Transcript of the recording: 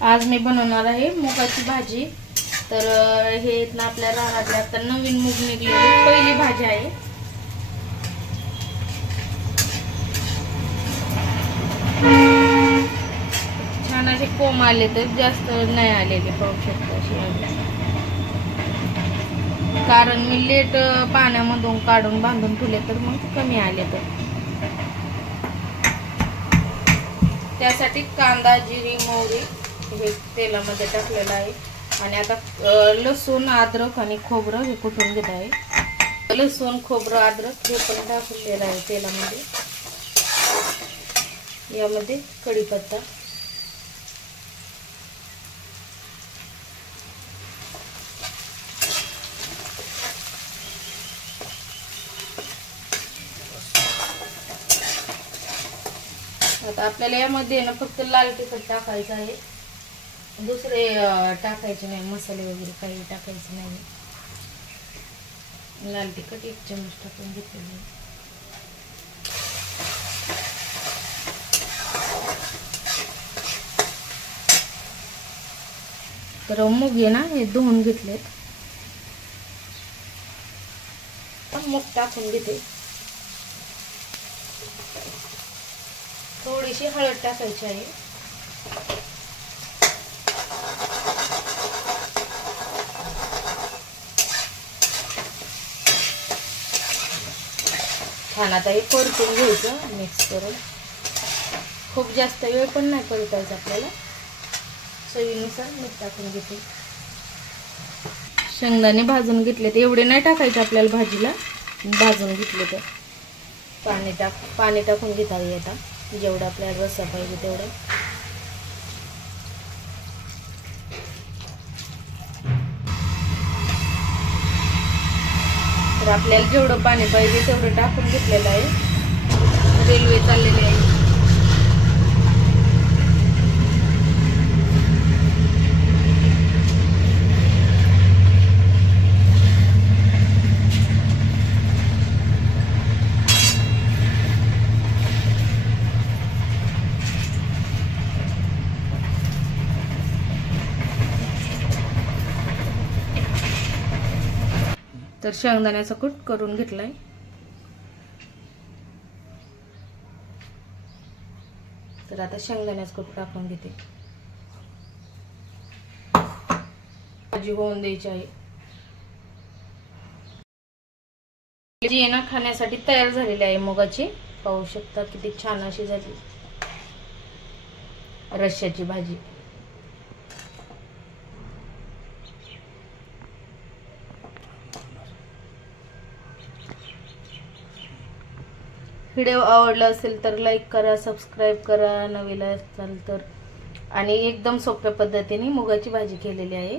आज मी बनवणार आहे मुगाची भाजी। तर हे इथं आपल्या रानातल्या आता नवीन मूग निघलेली पहिली भाजी आहे। छान असे कोंब आले, तर जास्त नाही आलेले पाहू शकता अशी, कारण मी लेट पाण्यामधून काढून बांधून ठेवले तर मग कमी आले। तर त्यासाठी कांदा, जिरी, मोहरी हे तेलामध्ये टाकलेलं आहे। आणि आता लसूण, अद्रक आणि खोबरं हे कुटून घेत आहे। लसूण, खोबरं, अद्रक हे पण टाकलेलं आहे तेलामध्ये। यामध्ये कढीपत्ता, आता आपल्याला यामध्ये ना फक्त लाल तिखट टाकायचं आहे, दुसरे टाकायचे नाही, मसाले वगैरे काही टाकायचे नाही। लाल तिखट 1 चमच टाकून घेतलेले आहे। तर मूग आहे ना हे धुवून घेतलेत, मूग टाकून घेते। थोडीशी हळद टाकायची आहे। छान आता हे परतून घ्यायचं मिक्स करून। खूप जास्त वेळ पण नाही परतायचं आपल्याला, चवीनुसार मीठ टाकून घेते। शेंगदाणे भाजून घेतले, ते एवढे नाही टाकायचे आपल्याला भाजीला, भाजून घेतले तर पाणी टाकून घेता येतं, जेवढं आपल्याला रस्सा पाहिजे तेवढं। तर आपल्याला जेवढं पाणी पाहिजे तेवढं टाकून घेतलेलं आहे। रेल्वे चाललेली आहे। तर शेंगदाण्याचा कूट करून घेतलाय। तर आता शेंगदाण्याचा कूट टाकून घेते। भाजी होऊन द्यायची आहे। जी ना खाण्यासाठी तयार झालेली आहे मुगाची, पाहू शकता किती छान अशी झाली रश्श्याची भाजी। व्हिडिओ आवडला असेल तर लाईक करा, सबस्क्राईब करा नवीन असाल तर। आणि एकदम सोप्या पद्धतीने मुगाची भाजी केलेली आहे।